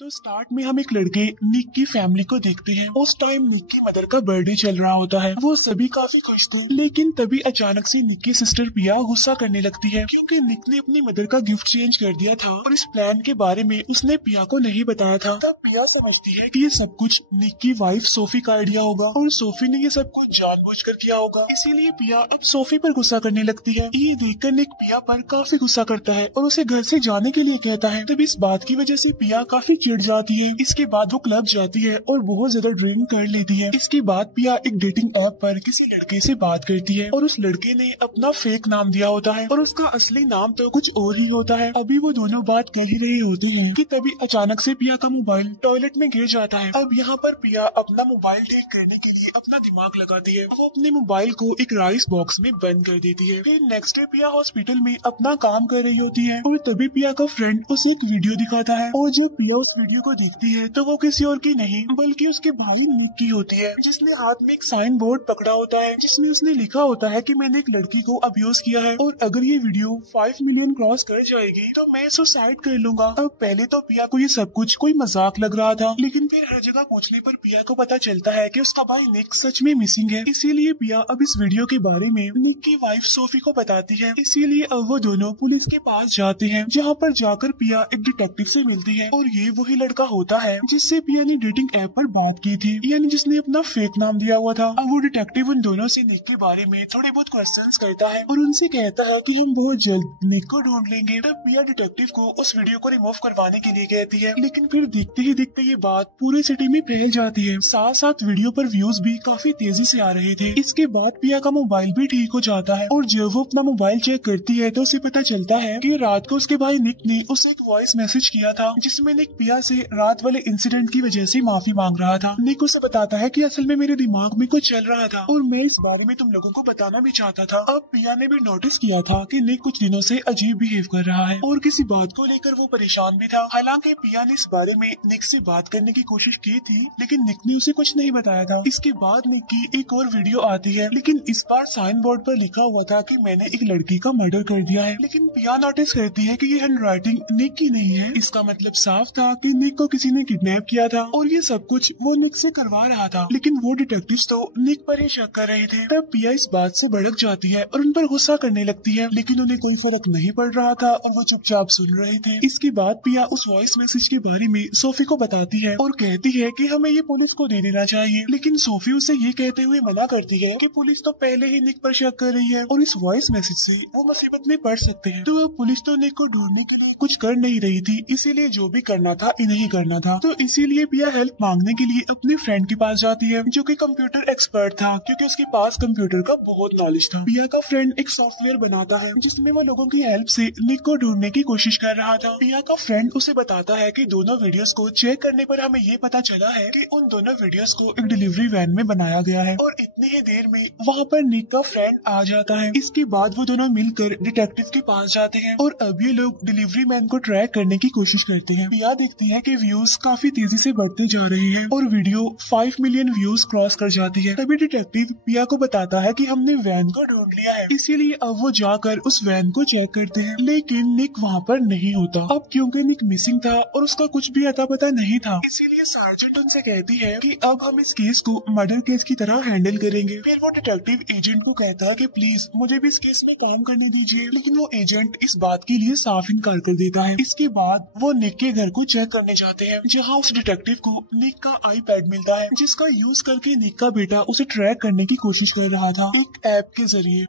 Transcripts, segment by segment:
तो स्टार्ट में हम एक लड़के निक की फैमिली को देखते हैं। उस टाइम निक की मदर का बर्थडे चल रहा होता है। वो सभी काफी खुश थे, लेकिन तभी अचानक से निक की सिस्टर पिया गुस्सा करने लगती है क्योंकि निक ने अपनी मदर का गिफ्ट चेंज कर दिया था और इस प्लान के बारे में उसने पिया को नहीं बताया था। तब पिया समझती है कि ये सब कुछ निक की वाइफ सोफी का आइडिया होगा और सोफी ने ये सब कुछ जानबूझकर किया होगा। इसीलिए पिया अब सोफी पर गुस्सा करने लगती है। ये देखकर निक पिया पर काफी गुस्सा करता है और उसे घर से जाने के लिए कहता है। तब इस बात की वजह से पिया काफी चिढ़ जाती है। इसके बाद वो क्लब जाती है और बहुत ज्यादा ड्रिंक कर लेती है। इसके बाद पिया एक डेटिंग ऐप पर किसी लड़के से बात करती है और उस लड़के ने अपना फेक नाम दिया होता है और उसका असली नाम तो कुछ और ही होता है। अभी वो दोनों बात कर ही रहे होते हैं कि तभी अचानक से पिया का मोबाइल टॉयलेट में गिर जाता है। अब यहाँ पर पिया अपना मोबाइल ठीक करने के लिए अपना दिमाग लगाती है। वो अपने मोबाइल को एक राइस बॉक्स में बंद कर देती है। फिर नेक्स्ट डे पिया हॉस्पिटल में अपना काम कर रही होती है और तभी पिया का फ्रेंड उसे एक वीडियो दिखाता है और जब पिया उस वीडियो को देखती है तो वो किसी और की नहीं बल्कि उसके भाई निक की होती है, जिसने हाथ में एक साइन बोर्ड पकड़ा होता है जिसमें उसने लिखा होता है कि मैंने एक लड़की को अब्यूज किया है और अगर ये वीडियो 5 मिलियन क्रॉस कर जाएगी तो मैं सुसाइड कर लूंगा। अब पहले तो पिया को ये सब कुछ कोई मजाक लग रहा था, लेकिन फिर हर जगह पूछने पर पिया को पता चलता है कि उसका भाई निक सच में मिसिंग है। इसीलिए पिया अब इस वीडियो के बारे में निक की वाइफ सोफी को बताती है। इसीलिए अब वो दोनों पुलिस के पास जाते हैं, जहाँ पर जाकर पिया एक डिटेक्टिव से मिलती है और ये वही लड़का होता है जिससे पिया ने डेटिंग ऐप पर बात की थी, यानी जिसने अपना फेक नाम दिया हुआ था। अब वो डिटेक्टिव उन दोनों से निक के बारे में थोड़े बहुत क्वेश्चंस करता है और उनसे कहता है कि हम बहुत जल्द निक को ढूंढ लेंगे। तब पिया डिटेक्टिव को उस वीडियो को रिमूव करवाने के लिए कहती है, लेकिन फिर देखते ही देखते ये बात पूरी सिटी में फैल जाती है। साथ साथ वीडियो पर व्यूज भी काफी तेजी से आ रहे थे। इसके बाद पिया का मोबाइल भी ठीक हो जाता है और जब वो अपना मोबाइल चेक करती है तो उसे पता चलता है कि रात को उसके भाई निक ने उसे एक वॉइस मैसेज किया था जिसमें निक पिया से रात वाले इंसिडेंट की वजह से माफी मांग रहा था। निक उसे बताता है कि असल में मेरे दिमाग में कुछ चल रहा था और मैं इस बारे में तुम लोगों को बताना भी चाहता था। अब पिया ने भी नोटिस किया था कि निक कुछ दिनों से अजीब बिहेव कर रहा है और किसी बात को लेकर वो परेशान भी था। हालांकि पिया ने इस बारे में निक से बात करने की कोशिश की थी, लेकिन निक ने उसे कुछ नहीं बताया था। इसके बाद निक की एक और वीडियो आती है, लेकिन इस बार साइन बोर्ड पर लिखा हुआ था कि मैंने एक लड़की का मर्डर कर दिया है। लेकिन पिया नोटिस करती है कि ये हैंडराइटिंग निक की नहीं है। इसका मतलब साफ था कि निक को किसी ने किडनैप किया था और ये सब कुछ वो निक से करवा रहा था, लेकिन वो डिटेक्टिव्स तो निक पर ही शक कर रहे थे। तब पिया इस बात से भड़क जाती है और उन पर गुस्सा करने लगती है, लेकिन उन्हें कोई फर्क नहीं पड़ रहा था और वो चुपचाप सुन रहे थे। इसके बाद पिया उस वॉइस मैसेज के बारे में सोफी को बताती है और कहती है कि हमें ये पुलिस को दे देना चाहिए, लेकिन सोफी उसे ये कहते हुए मना करती है कि पुलिस तो पहले ही निक पर शक कर रही है और इस वॉइस मैसेज से वो मुसीबत में पड़ सकते हैं। तो अब पुलिस तो निक को ढूंढने के लिए कुछ कर नहीं रही थी, इसीलिए जो भी करना था इन्हें ही करना था। तो इसीलिए पिया हेल्प मांगने के लिए अपने फ्रेंड के पास जाती है जो कि कंप्यूटर एक्सपर्ट था, क्योंकि उसके पास कंप्यूटर का बहुत नॉलेज था। पिया का फ्रेंड एक सॉफ्टवेयर बनाता है जिसमें वो लोगों की हेल्प से निक को ढूंढने की कोशिश कर रहा था। पिया का फ्रेंड उसे बताता है कि दोनों वीडियोस को चेक करने पर हमें ये पता चला है कि उन दोनों वीडियोस को एक डिलीवरी वैन में बनाया गया है और इतनी ही देर में वहाँ पर निक का फ्रेंड आ जाता है। इसके बाद वो दोनों मिलकर डिटेक्टिव के पास जाते हैं और अब ये लोग डिलीवरी मैन को ट्रैक करने की कोशिश करते हैं। पिया देखती है कि व्यूज काफी तेजी से बढ़ते जा रहे हैं और वीडियो 5 मिलियन व्यूज क्रॉस कर जाती है। तभी डिटेक्टिव पिया को बताता है कि हमने वैन को ढूंढ लिया है, इसीलिए अब वो जाकर उस वैन को चेक करते हैं, लेकिन निक वहाँ पर नहीं होता। अब क्योंकि निक मिसिंग था और उसका कुछ भी अता पता नहीं था, इसीलिए सार्जेंट उनसे कहती है कि अब हम इस केस को मर्डर केस की तरह हैंडल करेंगे। फिर वो डिटेक्टिव एजेंट को कहता है कि प्लीज मुझे भी इस केस में काम करने दीजिए, लेकिन वो एजेंट इस बात के लिए साफ इनकार कर देता है। इसके बाद वो निक के घर को चेक करने जाते हैं, जहाँ उस डिटेक्टिव को निक का आईपैड मिलता है जिसका यूज करके निक का बेटा उसे ट्रैक करने की कोशिश कर रहा था एक ऐप के जरिए।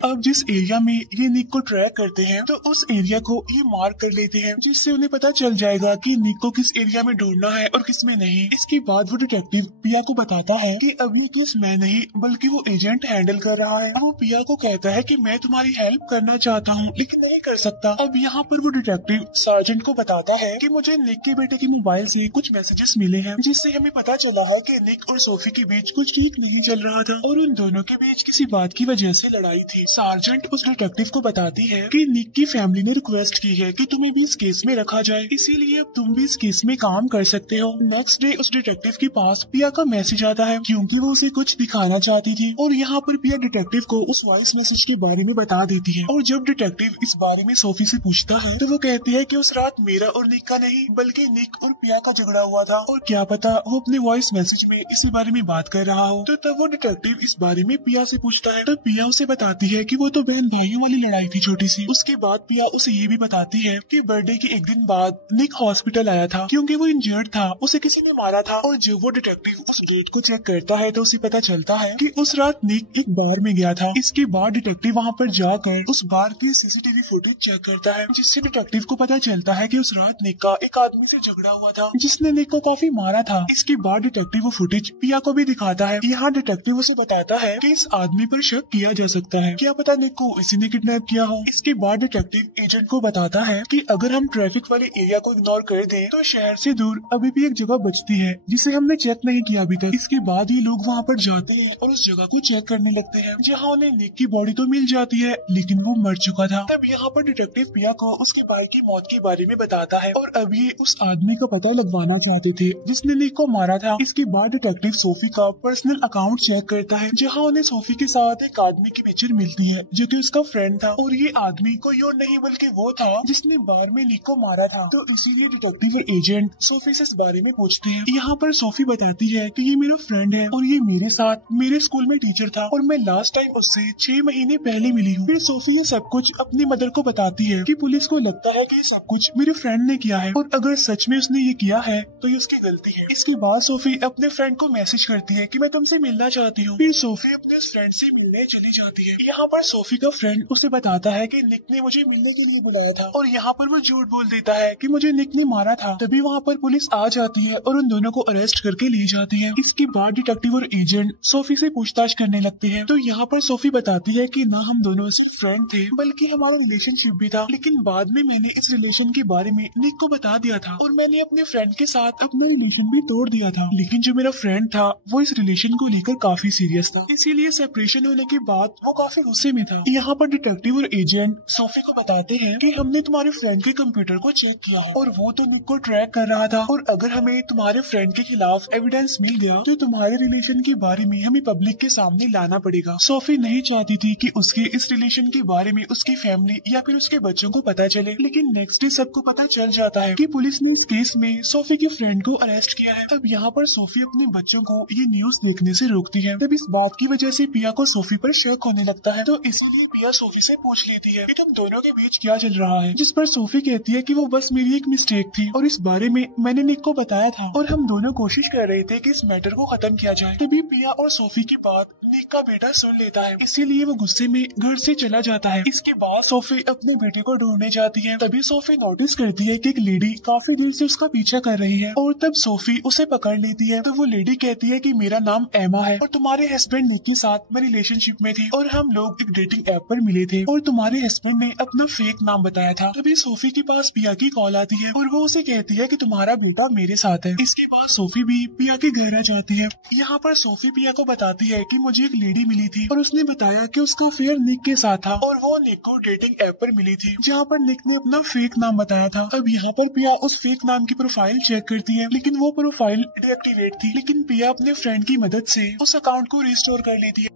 अब जिस एरिया में ये निक को ट्रैक करते हैं तो उस एरिया को ये मार्क कर लेते हैं, जिससे उन्हें पता चल जाएगा कि निक को किस एरिया में ढूंढना है और किस में नहीं। इसके बाद वो डिटेक्टिव पिया को बताता है कि अब ये केस मैं नहीं बल्कि वो एजेंट हैंडल कर रहा है। वो पिया को कहता है कि मैं तुम्हारी हेल्प करना चाहता हूँ लेकिन नहीं कर सकता। अब यहाँ पर वो डिटेक्टिव सार्जेंट को बताता है कि मुझे निक के बेटे के मोबाइल से कुछ मैसेजेस मिले हैं जिससे हमें पता चला है कि निक और सोफी के बीच कुछ ठीक नहीं चल रहा था और उन दोनों के बीच किसी बात की वजह से लड़ाई थी, सार्जेंट उस डिटेक्टिव को बताती है कि निक की फैमिली ने रिक्वेस्ट की है कि तुम्हें भी इस केस में रखा जाए, इसीलिए अब तुम भी इस केस में काम कर सकते हो। नेक्स्ट डे उस डिटेक्टिव के पास पिया का मैसेज आता है क्योंकि वो उसे कुछ दिखाना चाहती थी, और यहाँ पर पिया डिटेक्टिव को उस वॉइस मैसेज के बारे में बता देती है। और जब डिटेक्टिव इस बारे में सोफी से पूछता है तो वो कहती है कि उस रात मेरा और निक का नहीं बल्कि निक और पिया का झगड़ा हुआ था, और क्या पता वो अपने वॉइस मैसेज में इस बारे में बात कर रहा हो। तो तब वो डिटेक्टिव इस बारे में पिया से पूछता है तो पिया उसे बताती है कि वो तो बहन भाइयों वाली लड़ाई थी छोटी सी। उसके बाद पिया उसे ये भी बताती है कि बर्थडे के एक दिन बाद निक हॉस्पिटल आया था क्योंकि वो इंजर्ड था, उसे किसी ने मारा था। और जब वो डिटेक्टिव उस डेट को चेक करता है तो उसे पता चलता है कि उस रात निक एक बार में गया था। इसके बाद डिटेक्टिव वहाँ पर जाकर उस बार की सीसीटीवी फुटेज चेक करता है, जिससे डिटेक्टिव को पता चलता है कि उस रात निक का एक आदमी से झगड़ा हुआ था जिसने निक को काफी मारा था। इसके बाद डिटेक्टिव वो फुटेज पिया को भी दिखाता है। यहाँ डिटेक्टिव उसे बताता है कि इस आदमी पर शक किया जा सकता है, क्या पता निक को इसी ने किडनैप किया हो। इसके बाद डिटेक्टिव एजेंट को बताता है कि अगर हम ट्रैफिक वाले एरिया को इग्नोर कर दें तो शहर से दूर अभी भी एक जगह बचती है जिसे हमने चेक नहीं किया अभी तक। इसके बाद ये लोग वहाँ पर जाते हैं और उस जगह को चेक करने लगते हैं, जहाँ उन्हें निक की बॉडी तो मिल जाती है लेकिन वो मर चुका था। तब यहाँ पर डिटेक्टिव पिया को उसके भाई की मौत के बारे में बताता है और अब ये उस आदमी का पता लगवाना चाहते थे जिसने निक को मारा था। इसके बाद डिटेक्टिव सोफी का पर्सनल अकाउंट चेक करता है, जहाँ उन्हें सोफी के साथ एक आदमी की पिक्चर मिलती है जो कि उसका फ्रेंड था, और ये आदमी कोई और नहीं बल्कि वो था जिसने बार में निक को मारा था। तो इसीलिए डिटेक्टिव एजेंट सोफी से इस बारे में पूछते हैं। यहाँ पर सोफी बताती है कि ये मेरा फ्रेंड है और ये मेरे साथ मेरे स्कूल में टीचर था और मैं लास्ट टाइम उससे 6 महीने पहले मिली हूँ। फिर सोफी ये सब कुछ अपनी मदर को बताती है कि पुलिस को लगता है कि ये सब कुछ मेरे फ्रेंड ने किया है और अगर सच में उसने ये किया है तो ये उसकी गलती है। इसके बाद सोफी अपने फ्रेंड को मैसेज करती है कि मैं तुमसे मिलना चाहती हूँ। फिर सोफी अपने उस फ्रेंड से मिलने चली जाती है। यहाँ पर सोफी का फ्रेंड उसे बताता है कि निक ने मुझे मिलने के लिए बुलाया था, और यहाँ पर वो झूठ बोल देता है कि मुझे निक ने मारा था। तभी वहाँ पर पुलिस आ जाती है और उन दोनों को अरेस्ट करके ले जाती है। इसके बाद डिटेक्टिव और एजेंट सोफी से पूछताछ करने लगते हैं। तो यहाँ पर सोफी बताती है कि ना हम दोनों सिर्फ फ्रेंड थे बल्कि हमारा रिलेशनशिप भी था, लेकिन बाद में मैंने इस रिलेशन के बारे में निक को बता दिया था और मैंने अपने फ्रेंड के साथ अपना रिलेशन भी तोड़ दिया था। लेकिन जो मेरा फ्रेंड था वो इस रिलेशन को लेकर काफी सीरियस था, इसीलिए सेपरेशन होने के बाद वो काफी गुस्से में था। यहाँ पर डिटेक्टिव और एजेंट सोफी को बताते हैं कि हमने तुम्हारे फ्रेंड के कंप्यूटर को चेक किया है और वो तो निक को ट्रैक कर रहा था, और अगर हमें तुम्हारे फ्रेंड के खिलाफ एविडेंस मिल गया तो तुम्हारे रिलेशन के बारे में हमें पब्लिक के सामने लाना पड़ेगा। सोफी नहीं चाहती थी कि उसके इस रिलेशन के बारे में उसकी फैमिली या फिर उसके बच्चों को पता चले, लेकिन नेक्स्ट डे सबको पता चल जाता है कि पुलिस ने इस केस में सोफी के फ्रेंड को अरेस्ट किया है। तब यहाँ पर सोफी अपने बच्चों को ये न्यूज देखने से रोकती है। तब इस बात की वजह से पिया को सोफी पर शक होने लगता है, तो इसीलिए पिया सोफी से पूछ लेती है कि तुम दोनों के बीच क्या चल रहा है, जिस पर सोफी कहती है कि वो बस मेरी एक मिस्टेक थी और इस बारे में मैंने निक को बताया था और हम दोनों कोशिश कर रहे थे कि इस मैटर को खत्म किया जाए। तभी पिया और सोफी की बात निक का बेटा सुन लेता है, इसीलिए वो गुस्से में घर से चला जाता है। इसके बाद सोफी अपने बेटे को ढूंढने जाती है। तभी सोफी नोटिस करती है कि एक लेडी काफी देर से उसका पीछा कर रही है, और तब सोफी उसे पकड़ लेती है। तो वो लेडी कहती है कि मेरा नाम एमा है और तुम्हारे हस्बैंड निक के साथ मैं रिलेशनशिप में थी और हम लोग एक डेटिंग ऐप पर मिले थे और तुम्हारे हस्बैंड ने अपना फेक नाम बताया था। तभी सोफी के पास पिया की कॉल आती है और वो उसे कहती है कि तुम्हारा बेटा मेरे साथ है। इसके बाद सोफी भी पिया के घर आ जाती है। यहाँ पर सोफी पिया को बताती है कि मुझे एक लेडी मिली थी और उसने बताया कि उसका अफेयर निक के साथ था और वो निक को डेटिंग ऐप पर मिली थी जहाँ पर निक ने अपना फेक नाम बताया था। अब यहाँ पर पिया उस फेक नाम की प्रोफाइल चेक करती है, लेकिन वो प्रोफाइल डीएक्टिवेट थी। लेकिन पिया अपने फ्रेंड की मदद से उस अकाउंट को रिस्टोर कर लेती है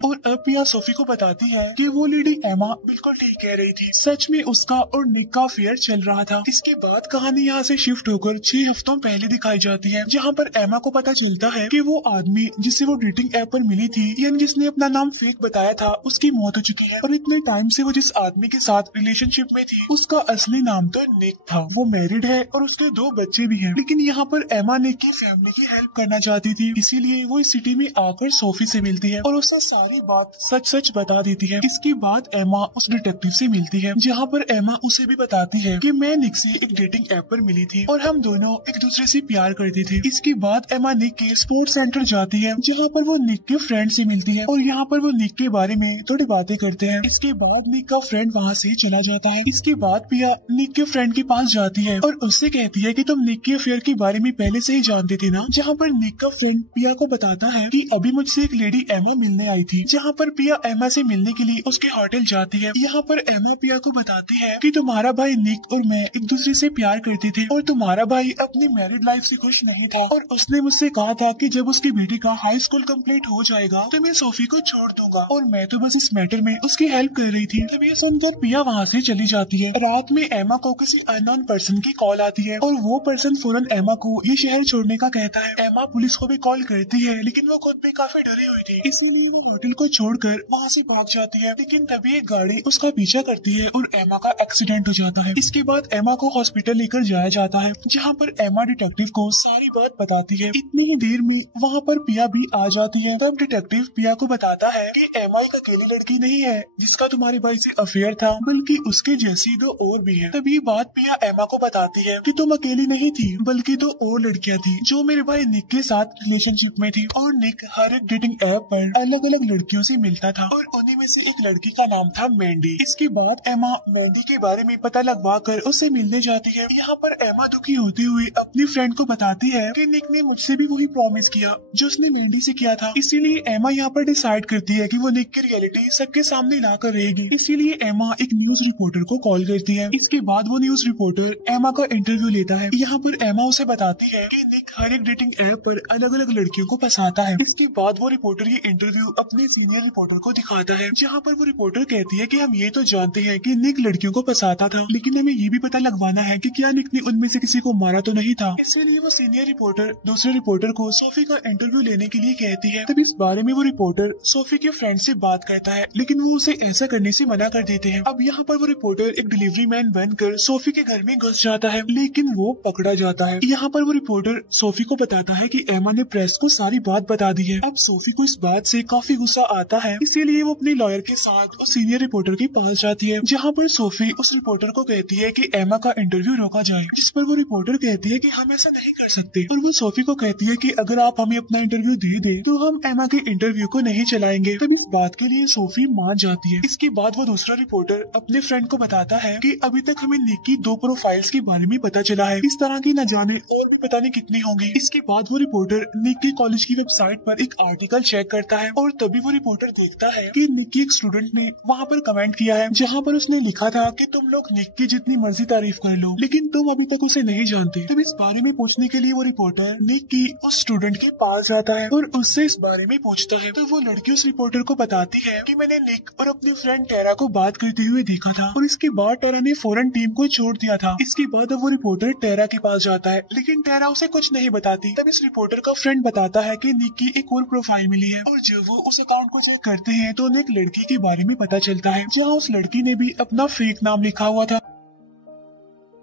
और अब पिया सोफी को बताती है कि वो लेडी एमा बिल्कुल ठीक कह रही थी, सच में उसका और निक का अफेयर चल रहा था। इसके बाद कहानी यहाँ से शिफ्ट होकर 6 हफ्तों पहले दिखाई जाती है, जहाँ पर एमा को पता चलता है कि वो आदमी जिससे वो डेटिंग ऐप पर मिली थी यानी जिसने अपना नाम फेक बताया था उसकी मौत हो चुकी है, और इतने टाइम से वो जिस आदमी के साथ रिलेशनशिप में थी उसका असली नाम तो निक था। वो मैरिड है और उसके 2 बच्चे भी हैं, लेकिन यहाँ पर एमा निक की फैमिली की हेल्प करना चाहती थी, इसीलिए वो इस सिटी में आकर सोफी से मिलती है और उससे सारी बात सच सच बता देती है। इसके बाद एमा उस डिटेक्टिव से मिलती है, जहाँ पर एमा उसे भी बताती है कि मैं निक से एक डेटिंग ऐप पर मिली थी और हम दोनों एक दूसरे से प्यार करते थे। इसके बाद एमा निक के स्पोर्ट्स सेंटर जाती है, जहाँ पर वो निक के फ्रेंड से मिलती है और यहाँ पर वो निक के बारे में थोड़ी बातें करते हैं। इसके बाद निक का फ्रेंड वहाँ से चला जाता है। इसके बाद पिया निक के फ्रेंड के पास जाती है और उससे कहती है कि तुम निक के अफेयर के बारे में पहले से ही जानते थे ना, जहाँ पर निक का फ्रेंड पिया को बताता है कि अभी मुझसे एक लेडी एमा मिलने आई थी थी, जहाँ पर पिया एमा से मिलने के लिए उसके होटल जाती है। यहाँ पर एमा पिया को बताती है कि तुम्हारा भाई निक और मैं एक दूसरे से प्यार करते थे और तुम्हारा भाई अपनी मैरिड लाइफ से खुश नहीं था और उसने मुझसे कहा था कि जब उसकी बेटी का हाई स्कूल कंप्लीट हो जाएगा तो मैं सोफी को छोड़ दूंगा और मैं तो बस इस मैटर में उसकी हेल्प कर रही थी। तब ये सुनकर पिया वहाँ से चली जाती है। रात में एमा को किसी अननोन पर्सन की कॉल आती है और वो पर्सन फौरन एमा को ये शहर छोड़ने का कहता है। एमा पुलिस को भी कॉल करती है लेकिन वो खुद भी काफी डरी हुई थी, इसीलिए वो होटल को छोड़कर वहाँ से भाग जाती है। लेकिन तभी एक गाड़ी उसका पीछा करती है और एमा का एक्सीडेंट हो जाता है। इसके बाद एमा को हॉस्पिटल लेकर जाया जाता है, जहाँ पर एमा डिटेक्टिव को सारी बात बताती है। इतनी ही देर में वहाँ पर पिया भी आ जाती है। तब डिटेक्टिव पिया को बताता है कि एमा एक अकेली लड़की नहीं है जिसका तुम्हारे भाई से अफेयर था, बल्कि उसके जैसी दो और भी है। तब ये बात पिया एमा को बताती है कि तुम अकेली नहीं थी बल्कि दो और लड़कियां थी जो मेरे भाई निक के साथ रिलेशनशिप में थी और निक हर एक डेटिंग ऐप पर अलग अलग लड़कियों से मिलता था और उन्हीं में से एक लड़की का नाम था मैंडी। इसके बाद एमा मैंडी के बारे में पता लगवा कर उससे मिलने जाती है। यहाँ पर एमा दुखी होते हुए अपनी फ्रेंड को बताती है कि निक ने मुझसे भी वही प्रॉमिस किया जो उसने मैंडी से किया था। इसीलिए एमा यहाँ पर डिसाइड करती है कि वो निक की रियलिटी सबके सामने ला कर रहेगी। इसीलिए एमा एक न्यूज रिपोर्टर को कॉल करती है। इसके बाद वो न्यूज रिपोर्टर एमा का इंटरव्यू लेता है। यहाँ पर एमा उसे बताती है कि निक हर एक डेटिंग ऐप पर अलग अलग लड़कियों को फंसाता है। इसके बाद वो रिपोर्टर ये इंटरव्यू अपने सीनियर रिपोर्टर को दिखाता है, जहाँ पर वो रिपोर्टर कहती है कि हम ये तो जानते हैं कि निक लड़कियों को फंसाता था, लेकिन हमें ये भी पता लगवाना है कि क्या निक ने उनमें से किसी को मारा तो नहीं था। इसलिए वो सीनियर रिपोर्टर दूसरे रिपोर्टर को सोफी का इंटरव्यू लेने के लिए कहती है। तब इस बारे में वो रिपोर्टर सोफी के फ्रेंड से बात करता है, लेकिन वो उसे ऐसा करने से मना कर देते हैं। अब यहाँ पर वो रिपोर्टर एक डिलीवरी मैन बनकर सोफी के घर में घुस जाता है, लेकिन वो पकड़ा जाता है। यहाँ पर वो रिपोर्टर सोफी को बताता है कि एमा ने प्रेस को सारी बात बता दी है। अब सोफी को इस बात से काफी गुस्सा आता है, इसीलिए वो अपने लॉयर के साथ उस सीनियर रिपोर्टर के पास जाती है, जहाँ पर सोफी उस रिपोर्टर को कहती है कि एमा का इंटरव्यू रोका जाए, जिस पर वो रिपोर्टर कहती है कि हम ऐसा नहीं कर सकते और वो सोफी को कहती है कि अगर आप हमें अपना इंटरव्यू दे दे तो हम एमा के इंटरव्यू को नहीं चलाएंगे। तब इस बात के लिए सोफी मान जाती है। इसके बाद वो दूसरा रिपोर्टर अपने फ्रेंड को बताता है कि अभी तक हमें निक की 2 प्रोफाइल्स के बारे में पता चला है, इस तरह की न जाने और भी पता नहीं कितनी होंगी। इसके बाद वो रिपोर्टर निक की कॉलेज की वेबसाइट पर एक आर्टिकल चेक करता है और तभी वो रिपोर्टर देखता है कि निक की एक स्टूडेंट ने वहाँ पर कमेंट किया है, जहाँ पर उसने लिखा था कि तुम लोग निक की जितनी मर्जी तारीफ कर लो लेकिन तुम अभी तक उसे नहीं जानते। तब इस बारे में पूछने के लिए वो रिपोर्टर निक की उस स्टूडेंट के पास जाता है और उससे इस बारे में पूछता है। तो वो लड़की उस रिपोर्टर को बताती है कि मैंने निक और अपनी फ्रेंड टेरा को बात करते हुए देखा था और इसके बाद टेरा ने फौरन टीम को छोड़ दिया था। इसके बाद अब वो रिपोर्टर टेरा के पास जाता है, लेकिन टेरा उसे कुछ नहीं बताती। तब इस रिपोर्टर का फ्रेंड बताता है कि निक की एक और प्रोफाइल मिली है और जब वो उस अकाउंट को चेक करते हैं तो उन्हें एक लड़की के बारे में पता चलता है, जहाँ उस लड़की ने भी अपना फेक नाम लिखा हुआ था।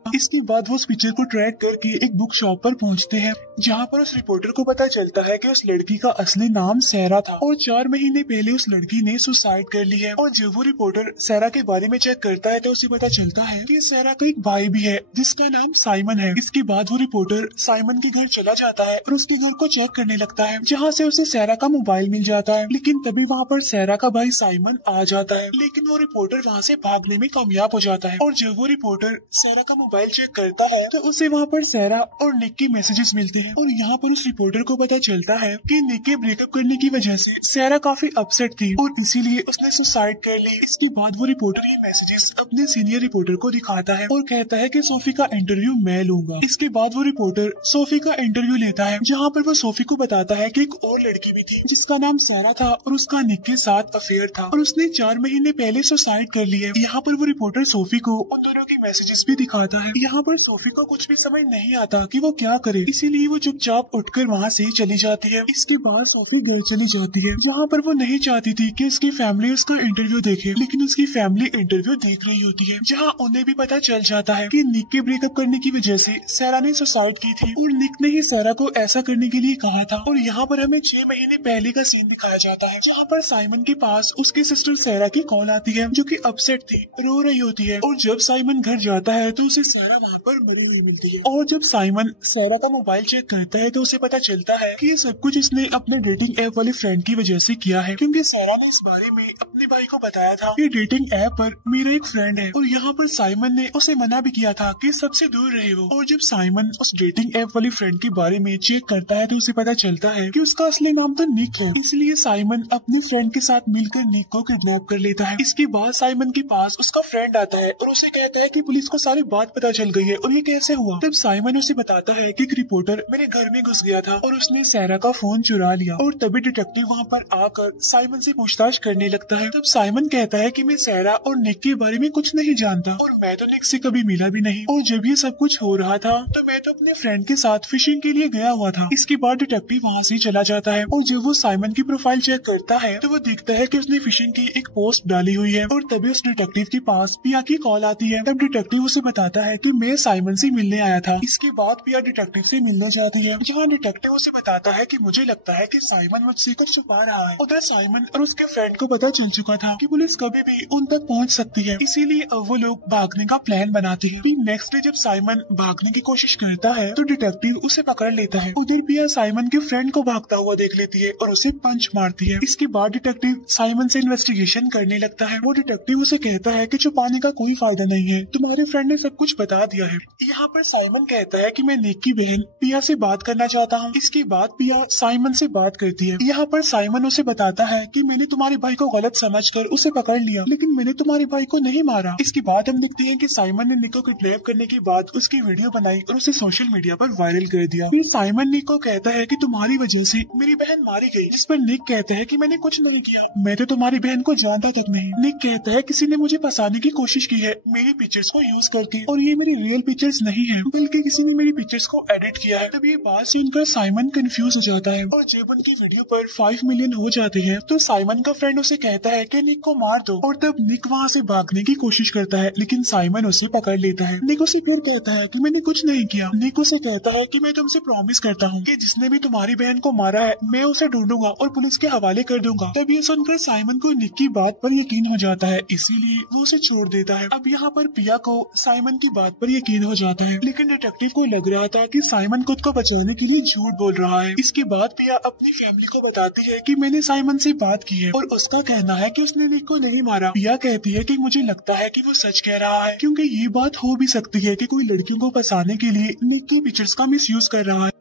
इसके बाद वो उस पिक्चर को ट्रैक करके एक बुक शॉप पर पहुंचते हैं, जहां पर उस रिपोर्टर को पता चलता है कि उस लड़की का असली नाम सैरा था और 4 महीने पहले उस लड़की ने सुसाइड कर ली है। और जब वो रिपोर्टर सैरा के बारे में चेक करता है तो उसे पता चलता है कि सैरा का एक भाई भी है जिसका नाम साइमन है। इसके बाद वो रिपोर्टर साइमन के घर चला जाता है और उसके घर को चेक करने लगता है, जहाँ से उसे सैरा का मोबाइल मिल जाता है। लेकिन तभी वहाँ पर सैरा का भाई साइमन आ जाता है, लेकिन वो रिपोर्टर वहाँ से भागने में कामयाब हो जाता है। और जब वो रिपोर्टर सैरा का मोबाइल चेक करता है तो उसे वहाँ पर सैरा और निक के मैसेजेस मिलते हैं और यहाँ पर उस रिपोर्टर को पता चलता है कि निक के ब्रेकअप करने की वजह से सैरा काफी अपसेट थी और इसीलिए उसने सुसाइड कर ली। इसके बाद वो रिपोर्टर ये मैसेजेस अपने सीनियर रिपोर्टर को दिखाता है और कहता है कि सोफी का इंटरव्यू मैं लूंगा। इसके बाद वो रिपोर्टर सोफी का इंटरव्यू लेता है, जहाँ पर वो सोफी को बताता है कि एक और लड़की भी थी जिसका नाम सैरा था और उसका निक के साथ अफेयर था और उसने 4 महीने पहले सुसाइड कर लिया। यहाँ पर वो रिपोर्टर सोफी को उन दोनों की मैसेजेस भी दिखाता है। यहाँ पर सोफी को कुछ भी समझ नहीं आता कि वो क्या करे, इसीलिए वो चुपचाप उठकर वहाँ से चली जाती है। इसके बाद सोफी घर चली जाती है, जहाँ पर वो नहीं चाहती थी कि उसकी फैमिली उसका इंटरव्यू देखे, लेकिन उसकी फैमिली इंटरव्यू देख रही होती है, जहाँ उन्हें भी पता चल जाता है कि निक के ब्रेकअप करने की वजह से सैरा ने सुसाइड की थी और निक ने ही सैरा को ऐसा करने के लिए कहा था। और यहाँ पर हमें 6 महीने पहले का सीन दिखाया जाता है, जहाँ पर साइमन के पास उसकी सिस्टर सैरा की कॉल आती है, जो कि अपसेट थी, रो रही होती है। और जब साइमन घर जाता है तो उसे सारा वहाँ पर मरी हुई मिलती है। और जब साइमन सारा का मोबाइल चेक करता है तो उसे पता चलता है कि ये सब कुछ इसने अपने डेटिंग ऐप वाले फ्रेंड की वजह से किया है, क्योंकि सारा ने इस बारे में अपने भाई को बताया था कि डेटिंग ऐप पर मेरा एक फ्रेंड है, और यहाँ पर साइमन ने उसे मना भी किया था कि सबसे दूर रहे वो। और जब साइमन उस डेटिंग ऐप वाली फ्रेंड के बारे में चेक करता है तो उसे पता चलता है कि उसका असली नाम तो निक है। इसलिए साइमन अपनी फ्रेंड के साथ मिलकर निक को किडनैप कर लेता है। इसके बाद साइमन के पास उसका फ्रेंड आता है और उसे कहता है कि पुलिस को सारी बात पता चल गई है और ये कैसे हुआ। तब साइमन उसे बताता है कि एक रिपोर्टर मेरे घर में घुस गया था और उसने सारा का फोन चुरा लिया, और तभी डिटेक्टिव वहाँ पर आकर साइमन से पूछताछ करने लगता है। तब साइमन कहता है कि मैं सारा और निक के बारे में कुछ नहीं जानता और मैं तो निक से कभी मिला भी नहीं, और जब ये सब कुछ हो रहा था तो मैं तो अपने फ्रेंड के साथ फिशिंग के लिए गया हुआ था। इसके बाद डिटेक्टिव वहाँ से चला जाता है और जब वो साइमन की प्रोफाइल चेक करता है तो वो देखता है कि उसने फिशिंग की एक पोस्ट डाली हुई है, और तभी उस डिटेक्टिव के पास पिया की कॉल आती है। तब डिटेक्टिव उसे बताता है कि मैं साइमन से मिलने आया था। इसके बाद पिया डिटेक्टिव से मिलने जाती है, जहाँ डिटेक्टिव उसे बताता है कि मुझे लगता है कि साइमन मुझसे कुछ छुपा रहा है। उधर साइमन और उसके फ्रेंड को पता चल चुका था कि पुलिस कभी भी उन तक पहुंच सकती है, इसीलिए अब वो लोग भागने का प्लान बनाते हैं। नेक्स्ट डे जब साइमन भागने की कोशिश करता है तो डिटेक्टिव उसे पकड़ लेता है। उधर पिया साइमन के फ्रेंड को भागता हुआ देख लेती है और उसे पंच मारती है। इसके बाद डिटेक्टिव साइमन से इन्वेस्टिगेशन करने लगता है। वो डिटेक्टिव उसे कहता है कि छुपाने का कोई फायदा नहीं है, तुम्हारे फ्रेंड ने सब कुछ बता दिया है। यहाँ पर साइमन कहता है कि मैं निक की बहन पिया से बात करना चाहता हूँ। इसके बाद पिया साइमन से बात करती है। यहाँ पर साइमन उसे बताता है कि मैंने तुम्हारे भाई को गलत समझकर उसे पकड़ लिया, लेकिन मैंने तुम्हारे भाई को नहीं मारा। इसके बाद हम देखते हैं कि साइमन ने निक को किडनैप करने के बाद उसकी वीडियो बनाई और उसे सोशल मीडिया पर वायरल कर दिया। फिर साइमन निक को कहता है कि तुम्हारी वजह से मेरी बहन मारी गई, जिस पर निक कहता है कि मैंने कुछ नहीं किया, मैं तो तुम्हारी बहन को जानता तक नहीं। निक कहता है किसी ने मुझे फंसाने की कोशिश की है मेरी पिक्चर्स को यूज करके, और ये मेरी रियल पिक्चर्स नहीं है बल्कि किसी ने मेरी पिक्चर्स को एडिट किया है। तब ये बात सुनकर साइमन कंफ्यूज हो जाता है, और जब उनकी वीडियो पर 5 मिलियन हो जाते हैं तो साइमन का फ्रेंड उसे कहता है कि निक को मार दो, और तब निक वहाँ से भागने की कोशिश करता है, लेकिन साइमन उसे पकड़ लेता है। निक उसे फिर कहता है कि मैंने कुछ नहीं किया। निक उसे कहता है कि मैं तुमसे प्रॉमिस करता हूँ कि जिसने भी तुम्हारी बहन को मारा है मैं उसे ढूंढूंगा और पुलिस के हवाले कर दूंगा। तब ये सुनकर साइमन को निक की बात पर यकीन हो जाता है, इसीलिए वो उसे छोड़ देता है। अब यहाँ पर पिया को साइमन की बात पर यकीन हो जाता है, लेकिन डिटेक्टिव को लग रहा था कि साइमन खुद को बचाने के लिए झूठ बोल रहा है। इसके बाद पिया अपनी फैमिली को बताती है कि मैंने साइमन से बात की है और उसका कहना है कि उसने निक को नहीं मारा। पिया कहती है कि मुझे लगता है कि वो सच कह रहा है, क्योंकि ये बात हो भी सकती है कि कोई लड़कियों को फंसाने के लिए निक की पिक्चर्स का मिसयूज कर रहा है।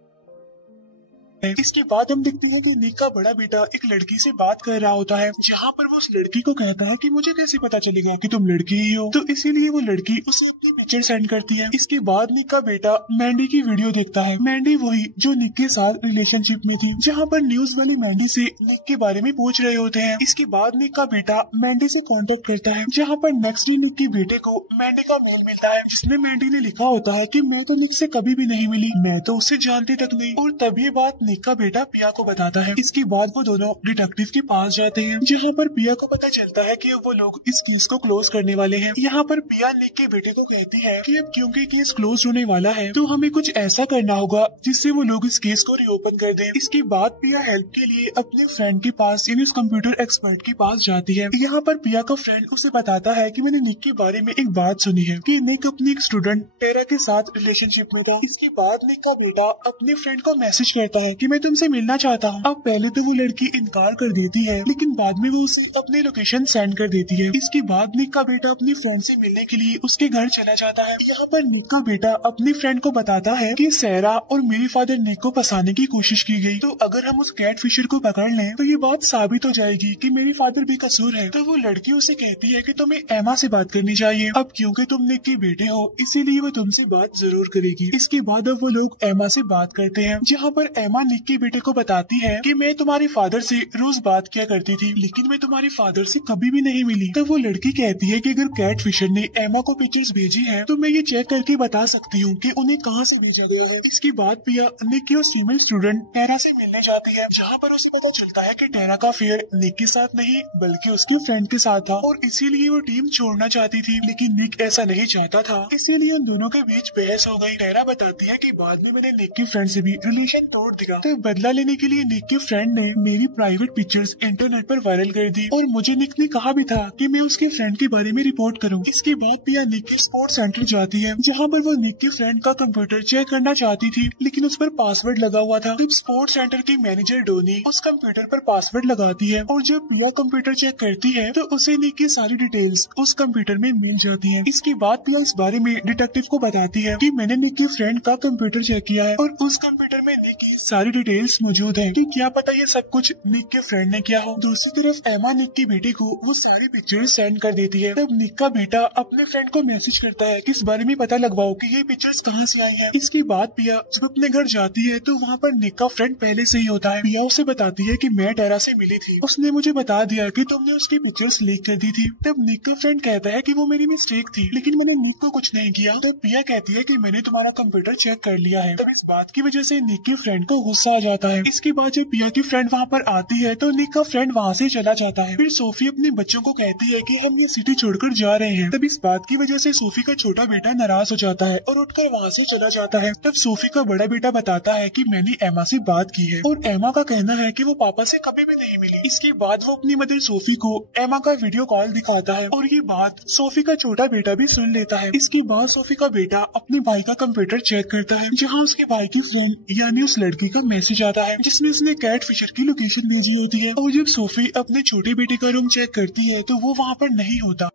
इसके बाद हम देखते हैं कि निक का बड़ा बेटा एक लड़की से बात कर रहा होता है, जहाँ पर वो उस लड़की को कहता है कि मुझे कैसे पता चलेगा कि तुम लड़की ही हो, तो इसीलिए वो लड़की उसे अपनी पिक्चर सेंड करती है। इसके बाद निक का बेटा मैंडी की वीडियो देखता है। मैंडी वही जो निक के साथ रिलेशनशिप में थी, जहाँ पर न्यूज वाली मैंडी से निक के बारे में पूछ रहे होते हैं। इसके बाद निक का बेटा मैंडी से कांटेक्ट करता है, जहाँ पर नेक्स्ट डे निक के बेटे को मैंडी का मेल मिलता है, जिसमें मैंडी ने लिखा होता है कि मैं तो निक से कभी भी नहीं मिली, मैं तो उससे जानती तक नहीं। और तब ये बात निक का बेटा पिया को बताता है। इसके बाद वो दोनों डिटेक्टिव के पास जाते हैं, जहाँ पर पिया को पता चलता है कि वो लोग इस केस को क्लोज करने वाले हैं। यहाँ पर पिया निक के बेटे को कहती है कि अब क्योंकि केस क्लोज होने वाला है तो हमें कुछ ऐसा करना होगा जिससे वो लोग इस केस को रीओपन कर दें। इसके बाद पिया हेल्प के लिए अपने फ्रेंड के पास यानी उस कंप्यूटर एक्सपर्ट के पास जाती है। यहाँ पर पिया का फ्रेंड उसे बताता है कि मैंने निक के बारे में एक बात सुनी है कि निक अपनी एक स्टूडेंट टेरा के साथ रिलेशनशिप में था। इसके बाद निक का बेटा अपने फ्रेंड को मैसेज करता है कि मैं तुमसे मिलना चाहता हूँ। अब पहले तो वो लड़की इनकार कर देती है, लेकिन बाद में वो उसे अपनी लोकेशन सेंड कर देती है। इसके बाद निक का बेटा अपनी फ्रेंड से मिलने के लिए उसके घर चला जाता है। यहाँ पर निक का बेटा अपनी फ्रेंड को बताता है कि सारा और मेरे फादर निक को फंसाने की कोशिश की गई, तो अगर हम उस कैट फिशर को पकड़ लें तो ये बात साबित हो जाएगी कि मेरे फादर भी कसूर है। तो वो लड़की उसे कहती है कि तुम्हें एमा से बात करनी चाहिए, अब क्योंकि तुम निक के बेटे हो इसीलिए वो तुमसे बात जरूर करेगी। इसके बाद अब वो लोग एमा से बात करते हैं, जहाँ पर एमा निक के बेटे को बताती है कि मैं तुम्हारे फादर से रोज बात किया करती थी, लेकिन मैं तुम्हारे फादर से कभी भी नहीं मिली। तब वो लड़की कहती है कि अगर कैट फिशर ने एमा को पिक्चर्स भेजी हैं, तो मैं ये चेक करके बता सकती हूँ कि उन्हें कहाँ से भेजा गया है। इसके बाद पिया निक की उस फीमेल स्टूडेंट टेरा से मिलने जाती है, जहाँ पर उसे पता चलता है कि टेरा का अफेयर निक के साथ नहीं बल्कि उसके फ्रेंड के साथ था, और इसीलिए वो टीम छोड़ना चाहती थी, लेकिन निक ऐसा नहीं चाहता था, इसीलिए उन दोनों के बीच बहस हो गई। टेरा बताती है कि बाद में मैंने निक की फ्रेंड से भी रिलेशन तोड़ दिया, तो बदला लेने के लिए निक के फ्रेंड ने मेरी प्राइवेट पिक्चर्स इंटरनेट पर वायरल कर दी, और मुझे निक ने कहा भी था कि मैं उसके फ्रेंड के बारे में रिपोर्ट करूं। इसके बाद पिया निक के स्पोर्ट्स सेंटर जाती है जहाँ पर वो निक की फ्रेंड का कंप्यूटर चेक करना चाहती थी, लेकिन उस पर पासवर्ड लगा हुआ था। तब स्पोर्ट्स सेंटर की मैनेजर डोनी उस कंप्यूटर पर पासवर्ड लगाती है और जब पिया कंप्यूटर चेक करती है तो उसे निक की सारी डिटेल्स उस कंप्यूटर में मिल जाती है। इसके बाद पिया इस बारे में डिटेक्टिव को बताती है कि मैंने निक की फ्रेंड का कंप्यूटर चेक किया है और उस कंप्यूटर में निक की सारी डिटेल्स मौजूद है कि क्या पता ये सब कुछ निक के फ्रेंड ने किया हो। दूसरी तरफ एमा निक की बेटे को वो सारी पिक्चर्स सेंड कर देती है। तब निक का बेटा अपने फ्रेंड को मैसेज करता है कि इस बारे में पता लगवाओ कि ये पिक्चर्स कहाँ से आई हैं। इसके बाद पिया जब अपने घर जाती है तो वहाँ पर निक का फ्रेंड पहले से ही होता है। पिया उसे बताती है कि मैं टेरा से मिली थी, उसने मुझे बता दिया कि तुमने उसकी पिक्चर्स लीक कर दी थी। तब निक का फ्रेंड कहता है कि वो मेरी मिस्टेक थी, लेकिन मैंने निक को कुछ नहीं किया। तब पिया कहती है कि मैंने तुम्हारा कंप्यूटर चेक कर लिया है। तब इस बात की वजह से निक के फ्रेंड को गुस्सा आ जाता है। इसके बाद जब पिया की फ्रेंड वहाँ पर आती है तो निक का फ्रेंड वहाँ से चला जाता है। फिर सोफी अपने बच्चों को कहती है कि हम ये सिटी छोड़कर जा रहे हैं। तब इस बात की वजह से सोफी का छोटा बेटा नाराज हो जाता है और उठकर वहाँ से चला जाता है। तब सोफी का बड़ा बेटा बताता है कि मैंने एमा से बात की है और एमा का कहना है कि वो पापा से कभी भी नहीं मिली। इसके बाद वो अपनी मदर सोफी को एमा का वीडियो कॉल दिखाता है और ये बात सोफी का छोटा बेटा भी सुन लेता है। इसके बाद सोफी का बेटा अपने भाई का कंप्यूटर चेक करता है जहाँ उसके भाई की फ्रेंड यानी उस लड़की का मैसेज आता है जिसमें उसने कैट फिशर की लोकेशन भेजी होती है। और जब सोफी अपने छोटे बेटे का रूम चेक करती है तो वो वहाँ पर नहीं होता।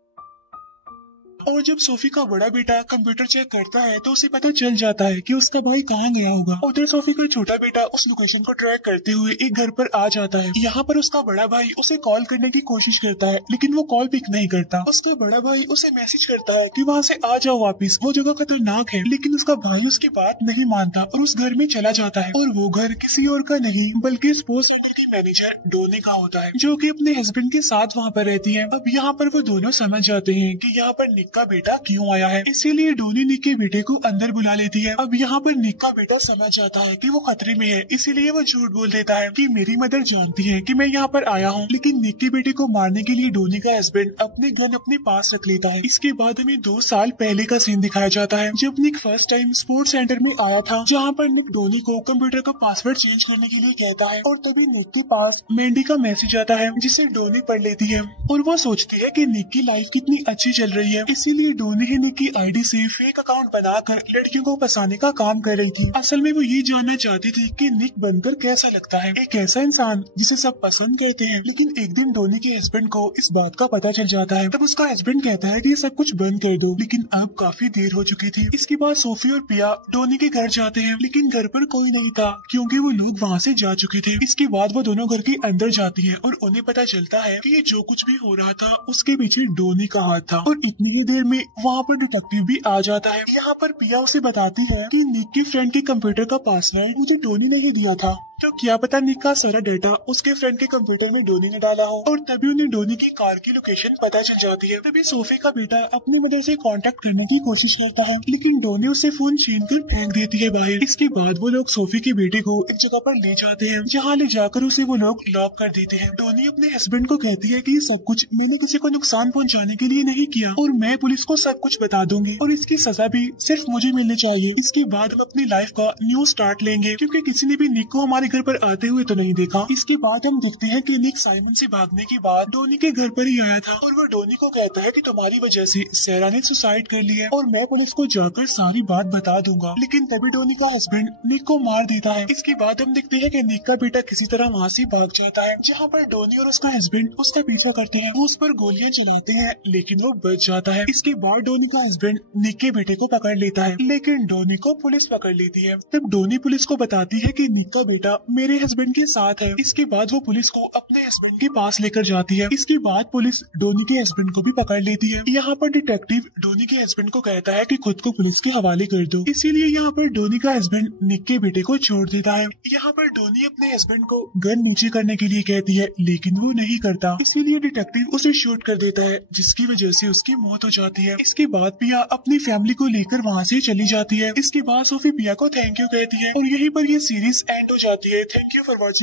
और जब सोफी का बड़ा बेटा कंप्यूटर चेक करता है तो उसे पता चल जाता है कि उसका भाई कहाँ गया होगा। उधर सोफी का छोटा बेटा उस लोकेशन को ट्रैक करते हुए एक घर पर आ जाता है। यहाँ पर उसका बड़ा भाई उसे कॉल करने की कोशिश करता है लेकिन वो कॉल पिक नहीं करता। उसका बड़ा भाई उसे मैसेज करता है कि वहाँ से आ जाओ वापिस, वो जगह खतरनाक है, लेकिन उसका भाई उसकी बात नहीं मानता और उस घर में चला जाता है। और वो घर किसी और का नहीं बल्कि स्पोर्ट्स की मैनेजर डोनी का होता है जो कि अपने हस्बैंड के साथ वहाँ पर रहती है। अब यहाँ पर वो दोनों समझ जाते हैं कि यहाँ पर निक का बेटा क्यों आया है, इसीलिए डोनी निक के बेटे को अंदर बुला लेती है। अब यहाँ पर निक का बेटा समझ जाता है कि वो खतरे में है, इसीलिए वो झूठ बोल देता है कि मेरी मदर जानती है कि मैं यहाँ पर आया हूँ। लेकिन निक के बेटे को मारने के लिए डोनी का हस्बैंड अपने गन अपने पास रख लेता है। इसके बाद हमें 2 साल पहले का सीन दिखाया जाता है जब निक फर्स्ट टाइम स्पोर्ट्स सेंटर में आया था, जहाँ पर निक डोनी को कंप्यूटर का पासवर्ड चेंज करने के लिए कहता है और तभी निक के पास मैंडी का मैसेज आता है जिसे डोनी पढ़ लेती है और वो सोचती है कि निक की लाइफ कितनी अच्छी चल रही है, इसीलिए डोनी ही निक की आईडी से फेक अकाउंट बनाकर लड़कियों को फंसाने का काम कर रही थी। असल में वो ये जानना चाहती थी कि निक बनकर कैसा लगता है, एक ऐसा इंसान जिसे सब पसंद करते हैं। लेकिन एक दिन डोनी के हस्बैंड को इस बात का पता चल जाता है। तब उसका हस्बैंड कहता है कि ये सब कुछ बंद कर दो, लेकिन अब काफी देर हो चुकी थी। इसके बाद सोफी और पिया डोनी के घर जाते हैं लेकिन घर पर कोई नहीं था क्योंकि वो लोग वहाँ से जा चुके थे। इसके बाद वो दोनों घर के अंदर जाती है और उन्हें पता चलता है कि ये जो कुछ भी हो रहा था उसके पीछे डोनी का हाथ था। और इतनी ही देर में वहाँ पर डिटेक्टिव भी आ जाता है। यहाँ पर पिया उसे बताती है कि निक की फ्रेंड के कंप्यूटर का पासवर्ड मुझे डोनी ने ही दिया था, तो क्या पता निक का सारा डेटा उसके फ्रेंड के कंप्यूटर में डोनी ने डाला हो। और तभी उन्हें डोनी की कार की लोकेशन पता चल जाती है। तभी सोफी का बेटा अपनी मदर से कांटेक्ट करने की कोशिश करता है लेकिन डोनी उसे फोन छीन कर फेंक देती है बाहर। इसके बाद वो लोग सोफी के बेटे को एक जगह पर ले जाते हैं जहाँ ले जाकर उसे वो लोग लॉक कर देते हैं। डोनी अपने हस्बैंड को कहती है कि सब कुछ मैंने किसी को नुकसान पहुँचाने के लिए नहीं किया और मैं पुलिस को सब कुछ बता दूंगी और इसकी सजा भी सिर्फ मुझे मिलनी चाहिए। इसके बाद हम अपनी लाइफ का न्यू स्टार्ट लेंगे क्योंकि किसी ने भी निक को हमारे घर पर आते हुए तो नहीं देखा। इसके बाद हम देखते हैं कि निक साइमन से भागने के बाद डोनी के घर पर ही आया था और वो डोनी को कहता है कि तुम्हारी वजह से सैरा ने सुसाइड कर लिया और मैं पुलिस को जाकर सारी बात बता दूंगा। लेकिन तभी डोनी का हस्बैंड निक को मार देता है। इसके बाद हम देखते हैं कि निक का बेटा किसी तरह वहाँ से भाग जाता है जहाँ पर डोनी और उसका हस्बैंड उसका पीछा करते हैं। वो उस पर गोलियां चलाते हैं लेकिन वो बच जाता है। इसके बाद डोनी का हस्बैंड निक के बेटे को पकड़ लेता है लेकिन डोनी को पुलिस पकड़ लेती है। तब डोनी पुलिस को बताती है कि निक का बेटा मेरे हस्बैंड के साथ है। इसके बाद वो पुलिस को अपने हस्बैंड के पास लेकर जाती है। इसके बाद पुलिस डोनी के हस्बैंड को भी पकड़ लेती है। यहाँ पर डिटेक्टिव डोनी के हस्बैंड को कहता है कि खुद को पुलिस के हवाले कर दो, इसीलिए यहाँ पर डोनी का हस्बैंड निक के बेटे को छोड़ देता है। यहाँ पर डोनी अपने हस्बैंड को गन नीचे करने के लिए कहती है लेकिन वो नहीं करता, इसीलिए डिटेक्टिव उसे शूट कर देता है जिसकी वजह से उसकी मौत हो जाती है। इसके बाद पिया अपनी फैमिली को लेकर वहाँ से चली जाती है। इसके बाद सोफी पिया को थैंक यू कहती है और यहीं पर ये सीरीज एंड हो जाती है। Thank you for watching.